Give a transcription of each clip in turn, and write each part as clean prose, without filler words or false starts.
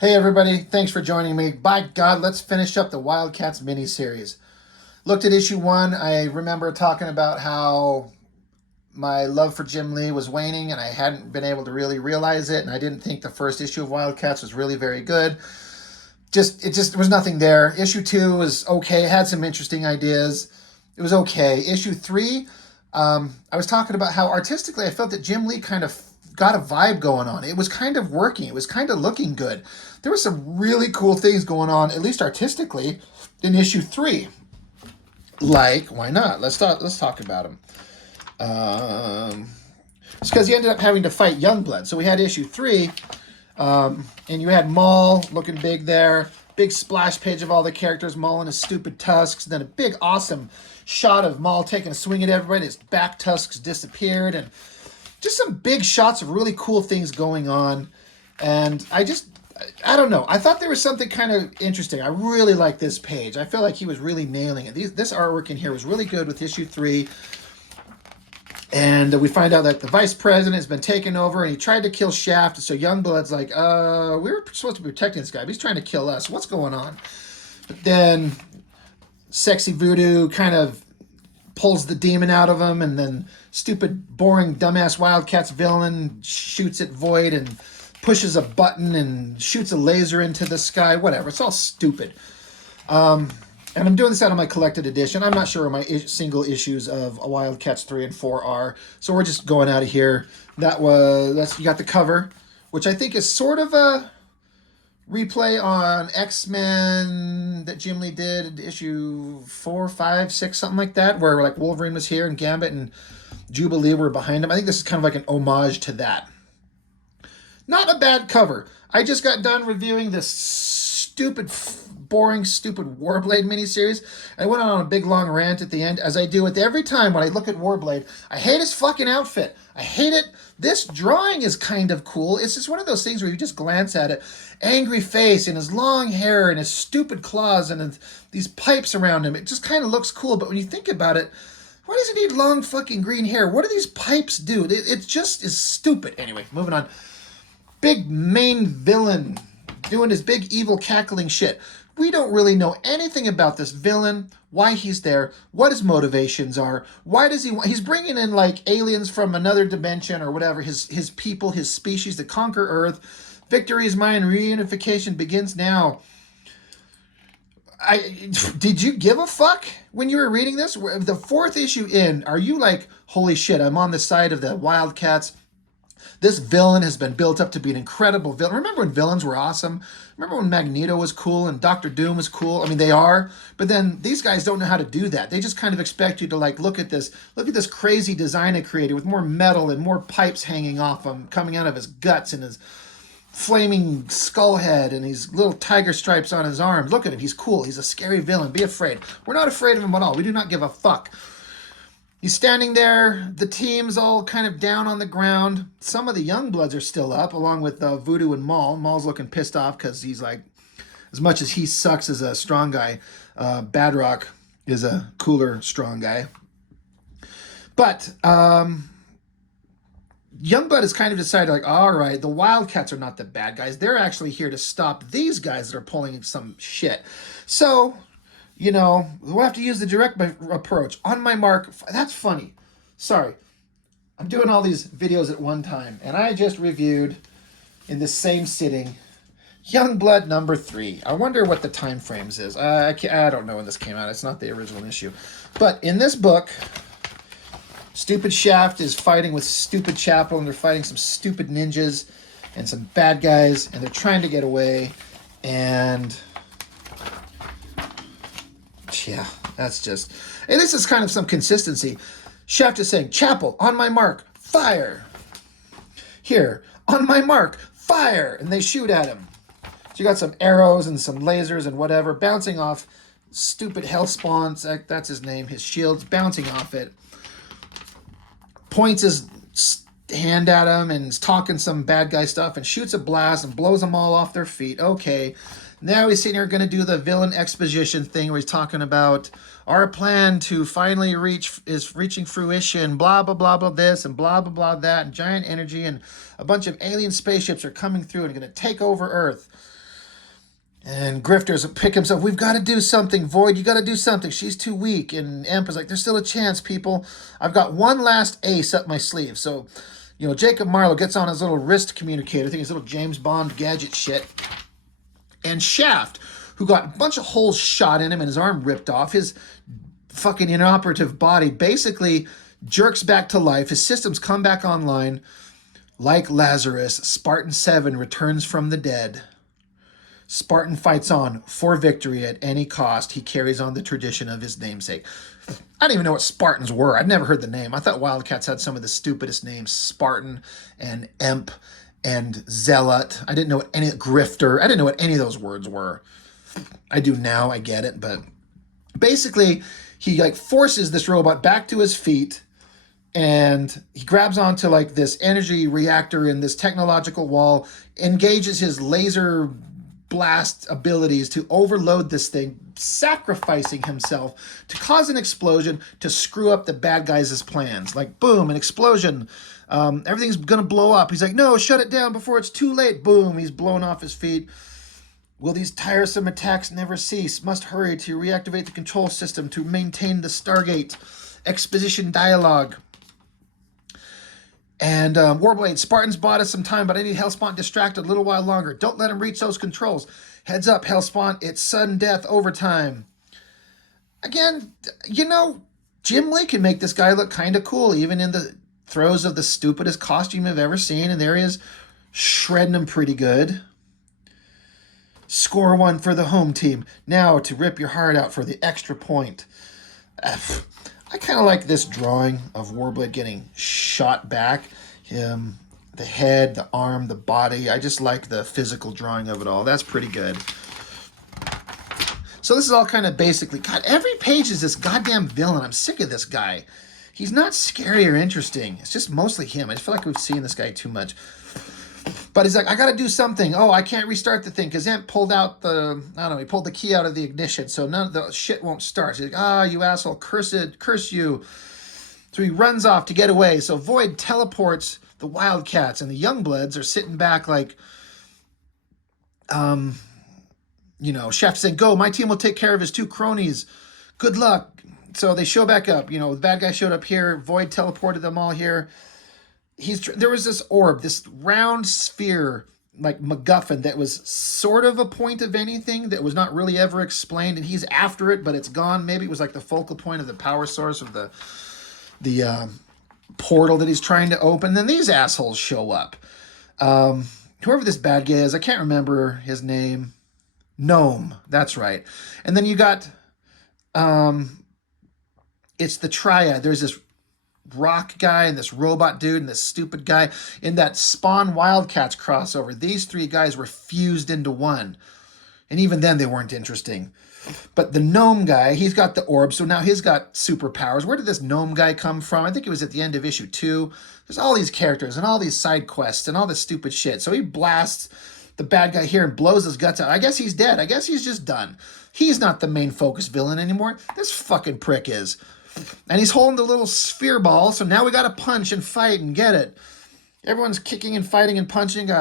Hey everybody, thanks for joining me. By God, let's finish up the Wildcats miniseries. Looked at issue 1. I remember talking about how my love for Jim Lee was waning and I hadn't been able to really realize it, and I didn't think the first issue of Wildcats was really very good. There was nothing there. Issue 2 was okay, it had some interesting ideas. It was okay. Issue 3, I was talking about how artistically I felt that Jim Lee kind of got a vibe going on. It was kind of working. It was kind of looking good. There were some really cool things going on, at least artistically, in issue 3. Like, why not? Let's talk about them. It's because he ended up having to fight Youngblood. So we had issue 3, and you had Maul looking big there. Big splash page of all the characters, Maul and his stupid tusks. Then a big awesome shot of Maul taking a swing at everybody. His back tusks disappeared, and just some big shots of really cool things going on. And I don't know. I thought there was something kind of interesting. I really like this page. I feel like he was really nailing it. This artwork in here was really good with issue 3. And we find out that the vice president has been taken over, and he tried to kill Shaft. So Youngblood's like, we were supposed to be protecting this guy, but he's trying to kill us. What's going on? But then Sexy Voodoo kind of pulls the demon out of him, and then stupid, boring, dumbass Wildcats villain shoots at Void and pushes a button and shoots a laser into the sky. Whatever. It's all stupid. And I'm doing this out of my collected edition. I'm not sure where my single issues of Wildcats 3 and 4 are. So we're just going out of here. You got the cover, which I think is sort of a replay on X-Men that Jim Lee did, issue 4, 5, 6, something like that, where like Wolverine was here and Gambit and Jubilee were behind him. I think this is kind of like an homage to that. Not a bad cover. I just got done reviewing this boring, stupid Warblade miniseries. I went on a big, long rant at the end, as I do with every time when I look at Warblade. I hate his fucking outfit. I hate it. This drawing is kind of cool. It's just one of those things where you just glance at it. Angry face and his long hair and his stupid claws and these pipes around him. It just kind of looks cool. But when you think about it, why does he need long fucking green hair? What do these pipes do? It just is stupid. Anyway, moving on. Big main villain doing his big evil cackling shit. We don't really know anything about this villain, why he's there, what his motivations are, why does he's bringing in like aliens from another dimension or whatever, his people, his species to conquer Earth. Victory is mine, reunification begins now. Did you give a fuck when you were reading this? The 4th issue in, are you like, holy shit, I'm on the side of the Wildcats? This villain has been built up to be an incredible villain. Remember when villains were awesome? Remember when Magneto was cool and Doctor Doom was cool? I mean, they are, but then these guys don't know how to do that. They just kind of expect you to like, look at this crazy design I created with more metal and more pipes hanging off him, coming out of his guts and his flaming skull head and these little tiger stripes on his arms. Look at him. He's cool. He's a scary villain. Be afraid. We're not afraid of him at all. We do not give a fuck. He's standing there. The team's all kind of down on the ground. Some of the Youngbloods are still up, along with Voodoo and Maul. Maul's looking pissed off because he's like, as much as he sucks as a strong guy, Badrock is a cooler, strong guy. But Youngblood has kind of decided, like, all right, the Wildcats are not the bad guys. They're actually here to stop these guys that are pulling some shit. So, you know, we'll have to use the direct approach. On my mark. That's funny. Sorry. I'm doing all these videos at one time, and I just reviewed, in the same sitting, Youngblood number 3. I wonder what the time frames is. I don't know when this came out. It's not the original issue. But in this book, Stupid Shaft is fighting with Stupid Chapel, and they're fighting some stupid ninjas and some bad guys, and they're trying to get away, and yeah, that's just... And this is kind of some consistency. Shaft is saying, Chapel, on my mark, fire. Here, on my mark, fire. And they shoot at him. So you got some arrows and some lasers and whatever bouncing off stupid Hellspawn's, that's his name, his shield's bouncing off it. Points his hand at him and is talking some bad guy stuff and shoots a blast and blows them all off their feet. Okay. Now he's sitting here going to do the villain exposition thing where he's talking about our plan to finally reaching fruition, blah, blah, blah, blah, this and blah, blah, blah, that, and giant energy and a bunch of alien spaceships are coming through and going to take over Earth. And Grifter's pick himself. We've got to do something. Void, you got to do something. She's too weak. And Emperor's like, there's still a chance, people. I've got one last ace up my sleeve. So, Jacob Marlowe gets on his little wrist communicator thing, his little James Bond gadget shit. And Shaft, who got a bunch of holes shot in him and his arm ripped off, his fucking inoperative body basically jerks back to life. His systems come back online. Like Lazarus, Spartan 7 returns from the dead. Spartan fights on for victory at any cost. He carries on the tradition of his namesake. I didn't even know what Spartans were. I'd never heard the name. I thought Wildcats had some of the stupidest names. Spartan and Emp and Zealot. I didn't know what any Grifter. I didn't know what any of those words were. I do now. I get it. But basically, he forces this robot back to his feet, and he grabs onto this energy reactor in this technological wall, engages his laser blast abilities to overload this thing, sacrificing himself to cause an explosion to screw up the bad guys' plans. Boom, an explosion. Everything's going to blow up. He's like, no, shut it down before it's too late. Boom, he's blown off his feet. Will these tiresome attacks never cease? Must hurry to reactivate the control system to maintain the Stargate. Exposition dialogue. And Warblade, Spartans bought us some time, but I need Hellspawn distracted a little while longer. Don't let him reach those controls. Heads up, Hellspawn, it's sudden death overtime. Again, Jim Lee can make this guy look kind of cool, even in the throes of the stupidest costume I've ever seen, and there he is, shredding him pretty good. Score one for the home team. Now to rip your heart out for the extra point. I kind of like this drawing of Warblade getting shot back. The head, the arm, the body. I just like the physical drawing of it all. That's pretty good. So this is all kind of basically... God, every page is this goddamn villain. I'm sick of this guy. He's not scary or interesting. It's just mostly him. I just feel like we've seen this guy too much. But he's like, I got to do something. Oh, I can't restart the thing because Amp pulled out he pulled the key out of the ignition, so none of the shit won't start. So he's like, you asshole, curse you. So he runs off to get away. So Void teleports the Wildcats, and the Youngbloods are sitting back Chef saying, go, my team will take care of his two cronies. Good luck. So they show back up. The bad guy showed up here. Void teleported them all here. There was this orb, this round sphere, MacGuffin, that was sort of a point of anything that was not really ever explained, and he's after it, but it's gone. Maybe it was the focal point of the power source of the portal that he's trying to open. Then these assholes show up. Whoever this bad guy is, I can't remember his name. Gnome, that's right. And then you got, it's the triad. There's this rock guy and this robot dude and this stupid guy in that Spawn Wildcats crossover. These three guys were fused into one, and even then they weren't interesting. But the gnome guy, he's got the orb, so now he's got superpowers. Where did this gnome guy come from? I think it was at the end of issue 2. There's all these characters and all these side quests and all this stupid shit. So he blasts the bad guy here and blows his guts out. I guess he's dead. I guess he's just done. He's not the main focus villain anymore. This fucking prick is. And he's holding the little sphere ball, so now we gotta punch and fight and get it. Everyone's kicking and fighting and punching. You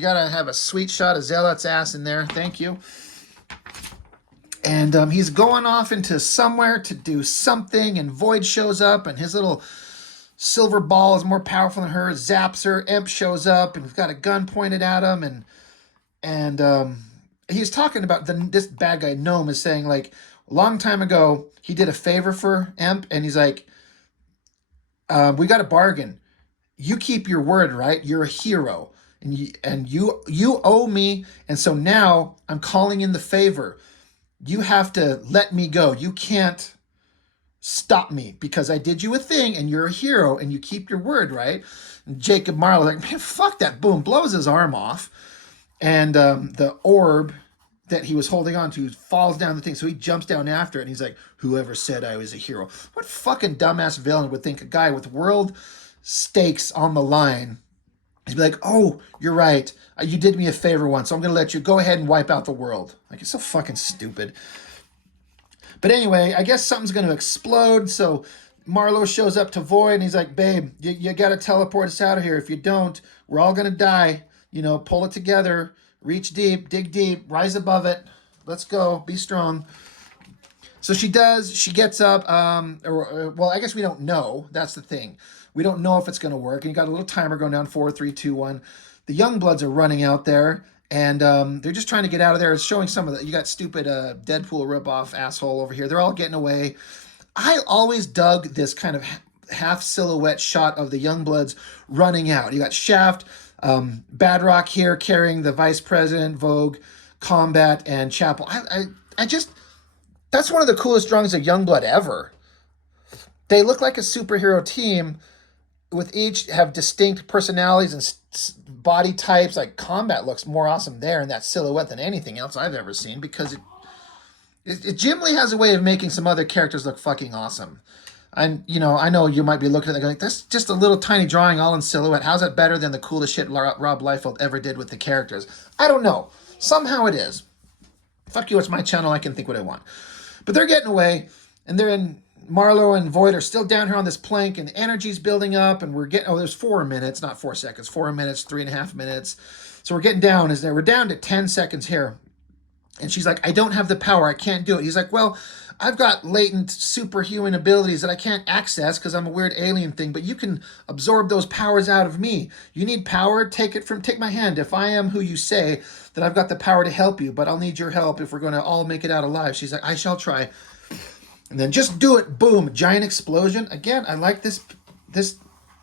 gotta have a sweet shot of Zealot's ass in there. Thank you. And he's going off into somewhere to do something, and Void shows up, and his little silver ball is more powerful than her. Zaps her. Imp shows up, and he's got a gun pointed at him, and he's talking about this bad guy, Gnome, is saying, a long time ago, he did a favor for Emp, and he's like, we got a bargain. You keep your word, right? You're a hero, and you owe me, and so now I'm calling in the favor. You have to let me go. You can't stop me because I did you a thing, and you're a hero, and you keep your word, right? And Jacob Marlowe's like, man, fuck that. Boom, blows his arm off, and the orb that he was holding on to falls down the thing, so he jumps down after it, and he's like, whoever said I was a hero? What fucking dumbass villain would think a guy with world stakes on the line, he'd be like, oh, you're right, you did me a favor once, so I'm gonna let you go ahead and wipe out the world. It's so fucking stupid. But anyway, I guess something's gonna explode, so Marlowe shows up to Void, and he's like, babe, you gotta teleport us out of here. If you don't, we're all gonna die. Pull it together. Reach deep, dig deep, rise above it. Let's go. Be strong. So she does. She gets up. Well, I guess we don't know. That's the thing. We don't know if it's going to work. And you got a little timer going down. 4, 3, 2, 1. The young bloods are running out there, and they're just trying to get out of there. It's showing some of the. You got stupid Deadpool ripoff asshole over here. They're all getting away. I always dug this kind of half silhouette shot of the young bloods running out. You got Shaft, Badrock here carrying the Vice President, Vogue, Combat, and Chapel. I just. That's one of the coolest drawings of Youngblood ever. They look like a superhero team with each have distinct personalities and body types. Like Combat looks more awesome there in that silhouette than anything else I've ever seen because Jim Lee has a way of making some other characters look fucking awesome. And, I know you might be looking at it going, that's just a little tiny drawing all in silhouette. How's that better than the coolest shit Rob Liefeld ever did with the characters? I don't know. Somehow it is. Fuck you, it's my channel. I can think what I want. But they're getting away, and they're in. Marlowe and Voight are still down here on this plank, and energy's building up, and we're getting. Oh, there's 4 minutes, not 4 seconds. 4 minutes, 3.5 minutes. So we're getting down. We're down to 10 seconds here, and she's like, "I don't have the power. I can't do it." He's like, "Well, I've got latent superhuman abilities that I can't access because I'm a weird alien thing, but you can absorb those powers out of me. You need power? Take my hand. If I am who you say, then I've got the power to help you, but I'll need your help if we're going to all make it out alive." She's like, "I shall try." And then just do it. Boom. Giant explosion. Again, I like this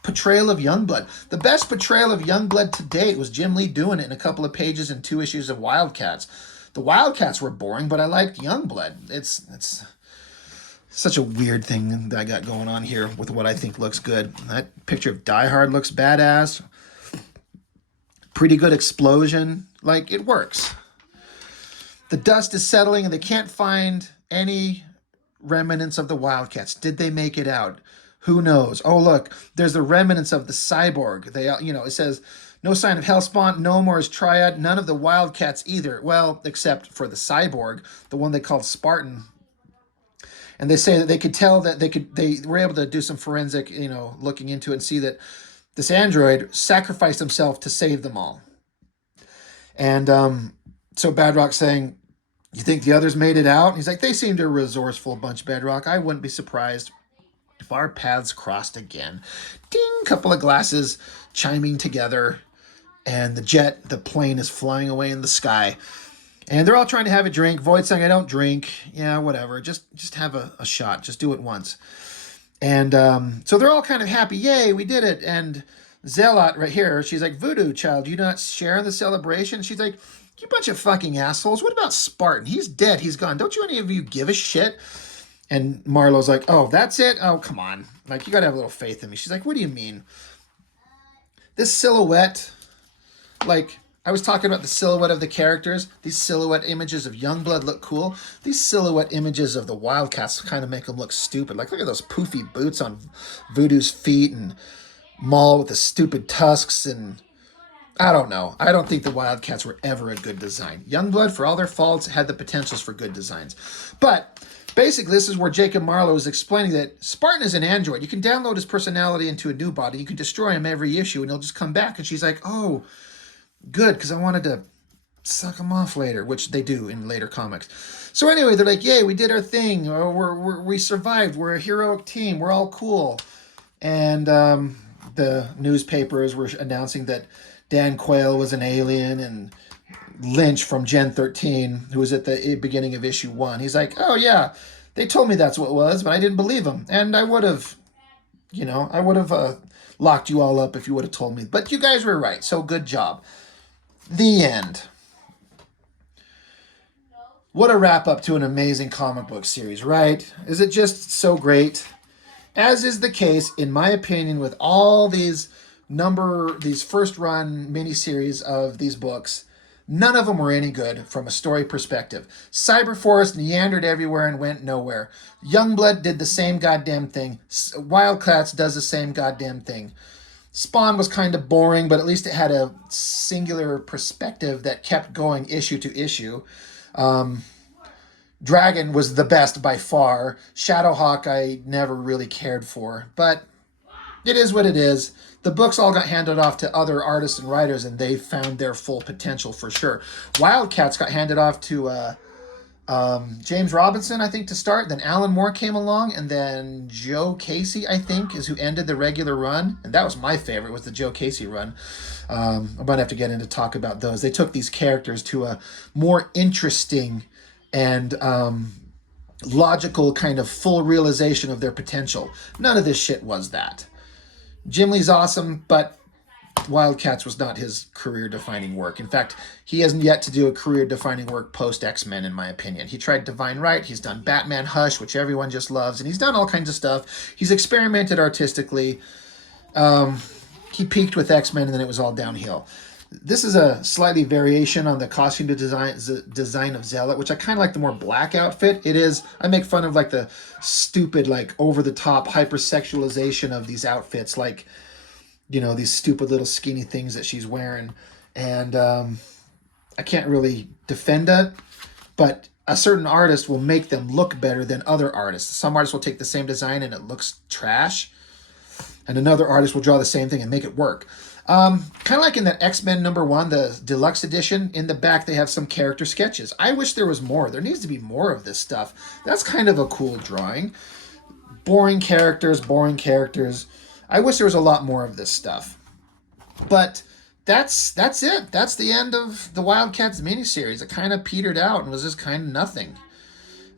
portrayal of Youngblood. The best portrayal of Youngblood to date was Jim Lee doing it in a couple of pages and 2 issues of Wildcats. The Wildcats were boring, but I liked Youngblood. It's such a weird thing that I got going on here with what I think looks good. That picture of Die Hard looks badass. Pretty good explosion. Like, it works. The dust is settling, and they can't find any remnants of the Wildcats. Did they make it out? Who knows? Oh, look, there's the remnants of the cyborg. They, it says, no sign of Hellspawn, no more is Triad, none of the Wildcats either. Well, except for the cyborg, the one they called Spartan. And they say that they could tell that they were able to do some forensic, looking into it and see that this android sacrificed himself to save them all. And so Badrock's saying, "You think the others made it out?" He's like, "They seemed a resourceful bunch, Bedrock. I wouldn't be surprised if our paths crossed again." Ding, couple of glasses chiming together, and the plane is flying away in the sky. And they're all trying to have a drink. Voight saying, "I don't drink." Yeah, whatever. Just have a shot. Just do it once. And so they're all kind of happy. Yay, we did it. And Zealot right here, she's like, "Voodoo child, do you not share in the celebration?" She's like, "You bunch of fucking assholes. What about Spartan? He's dead. He's gone. Don't you any of you give a shit?" And Marlowe's like, "Oh, that's it? Oh, come on. Like, you got to have a little faith in me." She's like, "What do you mean? This silhouette, like, I was talking about the silhouette of the characters. These silhouette images of Youngblood look cool. These silhouette images of the Wildcats kind of make them look stupid. Like, look at those poofy boots on Voodoo's feet and Maul with the stupid tusks and... I don't know. I don't think the Wildcats were ever a good design. Youngblood, for all their faults, had the potentials for good designs. But basically, this is where Jacob Marlowe is explaining that Spartan is an android. You can download his personality into a new body. You can destroy him every issue, and he'll just come back. And she's like, "Oh, good, because I wanted to suck him off later," which they do in later comics. So anyway, they're like, "Yay, we did our thing. We survived. We're a heroic team. We're all cool." And the newspapers were announcing that Dan Quayle was an alien, and Lynch from Gen 13, who was at the beginning of issue 1, he's like, "Oh yeah, they told me that's what it was, but I didn't believe them. And I would have, locked you all up if you would have told me. But you guys were right, so good job." The end. What a wrap up to an amazing comic book series, right? Is it just so great? As is the case, in my opinion, with all these first run miniseries of these books, none of them were any good from a story perspective. Cyberforce meandered everywhere and went nowhere. Youngblood did the same goddamn thing. Wildcats does the same goddamn thing. Spawn was kind of boring, but at least it had a singular perspective that kept going issue to issue. Dragon was the best by far. Shadowhawk I never really cared for, but it is what it is. The books all got handed off to other artists and writers, and they found their full potential for sure. Wildcats got handed off to James Robinson, I think, to start. Then Alan Moore came along, and then Joe Casey, I think, is who ended the regular run. And that was my favorite, was the Joe Casey run. I might have to get into talk about those. They took these characters to a more interesting and logical kind of full realization of their potential. None of this shit was that. Jim Lee's awesome, but Wildcats was not his career-defining work. In fact, he hasn't yet to do a career-defining work post-X-Men, in my opinion. He tried Divine Right, he's done Batman Hush, which everyone just loves, and he's done all kinds of stuff. He's experimented artistically. He peaked with X-Men, and then it was all downhill. This is a slightly variation on the costume design of Zealot, which I kind of like the more black outfit. It is, I make fun of like the stupid, like over-the-top hypersexualization of these outfits, like, you know, these stupid little skinny things that she's wearing. And I can't really defend it, but a certain artist will make them look better than other artists. Some artists will take the same design and it looks trash, and another artist will draw the same thing and make it work. Kind of like in that X-Men #1, the deluxe edition, in the back they have some character sketches. I wish there was more. There needs to be more of this stuff. That's kind of a cool drawing. Boring characters, boring characters. I wish there was a lot more of this stuff. But that's it. That's the end of the Wildcats miniseries. It kind of petered out and was just kind of nothing.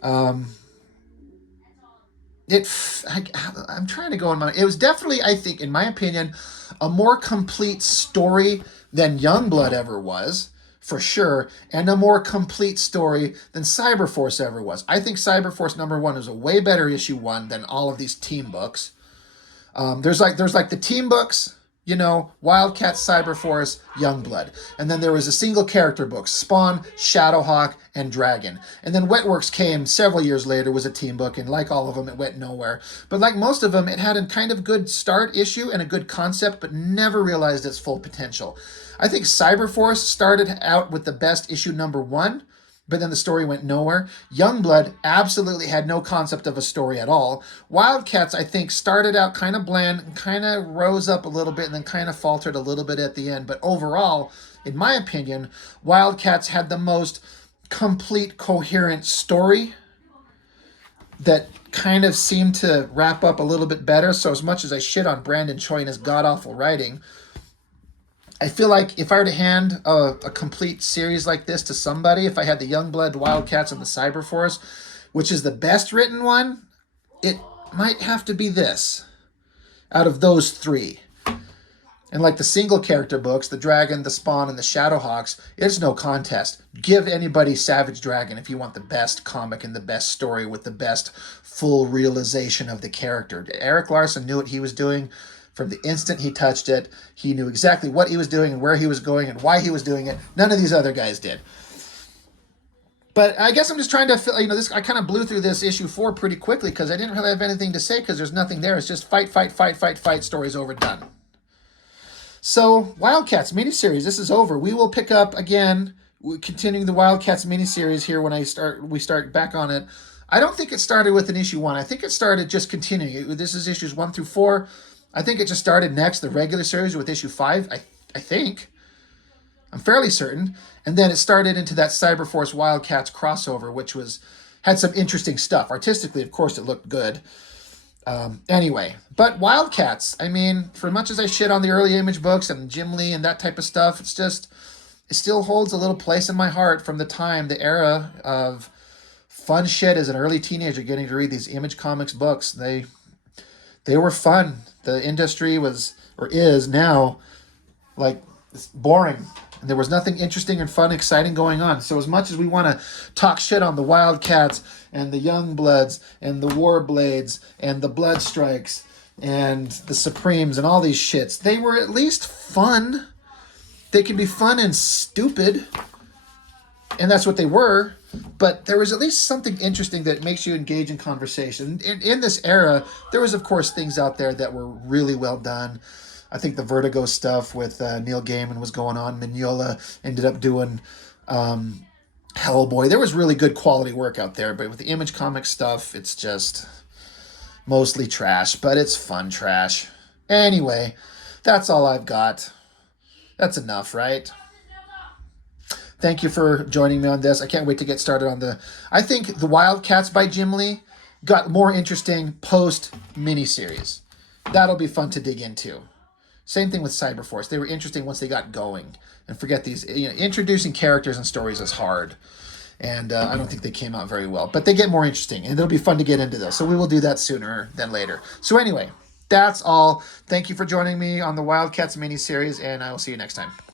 I'm trying to go in my... It was definitely, I think, in my opinion, a more complete story than Youngblood ever was, for sure, and a more complete story than Cyberforce ever was. I think Cyberforce #1 is a way better issue 1 than all of these team books. There's like the team books, you know, Wildcats, Cyberforce, Youngblood. And then there was a single character book, Spawn, Shadowhawk, and Dragon. And then Wetworks came several years later, was a team book, and like all of them, it went nowhere. But like most of them, it had a kind of good start issue and a good concept, but never realized its full potential. I think Cyberforce started out with the best issue #1, but then the story went nowhere. Youngblood absolutely had no concept of a story at all. Wildcats, I think, started out kind of bland and kind of rose up a little bit and then kind of faltered a little bit at the end. But overall, in my opinion, Wildcats had the most complete, coherent story that kind of seemed to wrap up a little bit better. So as much as I shit on Brandon Choi and his god-awful writing, I feel like if I were to hand a complete series like this to somebody, if I had the Youngblood, Wildcats, and the Cyberforce, which is the best written one, it might have to be this out of those three. And like the single character books, the Dragon, the Spawn, and the Shadowhawks, it's no contest. Give anybody Savage Dragon if you want the best comic and the best story with the best full realization of the character. Eric Larson knew what he was doing. From the instant he touched it, he knew exactly what he was doing and where he was going and why he was doing it. None of these other guys did. But I guess I'm just trying to feel, you know, this. I kind of blew through this issue 4 pretty quickly because I didn't really have anything to say because there's nothing there. It's just fight, fight, fight, fight, fight, stories over, done. So, Wildcats miniseries, this is over. We will pick up again, continuing the Wildcats miniseries here when we start back on it. I don't think it started with an issue 1. I think it started just continuing. This is issues 1 through 4. I think it just started next, the regular series with issue 5, I think. I'm fairly certain. And then it started into that Cyberforce Wildcats crossover, which had some interesting stuff. Artistically, of course, it looked good. Anyway, but Wildcats, I mean, for much as I shit on the early Image books and Jim Lee and that type of stuff, it still holds a little place in my heart from the era of fun shit as an early teenager getting to read these Image Comics books. They were fun. The industry was, or is now, like, boring. And there was nothing interesting and fun, exciting going on. So as much as we want to talk shit on the Wildcats and the Youngbloods and the Warblades and the Bloodstrikes and the Supremes and all these shits, they were at least fun. They can be fun and stupid. And that's what they were. But there was at least something interesting that makes you engage in conversation. In this era, there was, of course, things out there that were really well done. I think the Vertigo stuff with Neil Gaiman was going on. Mignola ended up doing Hellboy. There was really good quality work out there. But with the Image Comics stuff, it's just mostly trash. But it's fun trash. Anyway, that's all I've got. That's enough, right? Thank you for joining me on this. I can't wait to get started on I think the Wildcats by Jim Lee got more interesting post miniseries. That'll be fun to dig into. Same thing with Cyberforce. They were interesting once they got going. And forget these, introducing characters and stories is hard. And I don't think they came out very well. But they get more interesting, and it'll be fun to get into this. So we will do that sooner than later. So anyway, that's all. Thank you for joining me on the Wildcats miniseries, and I will see you next time.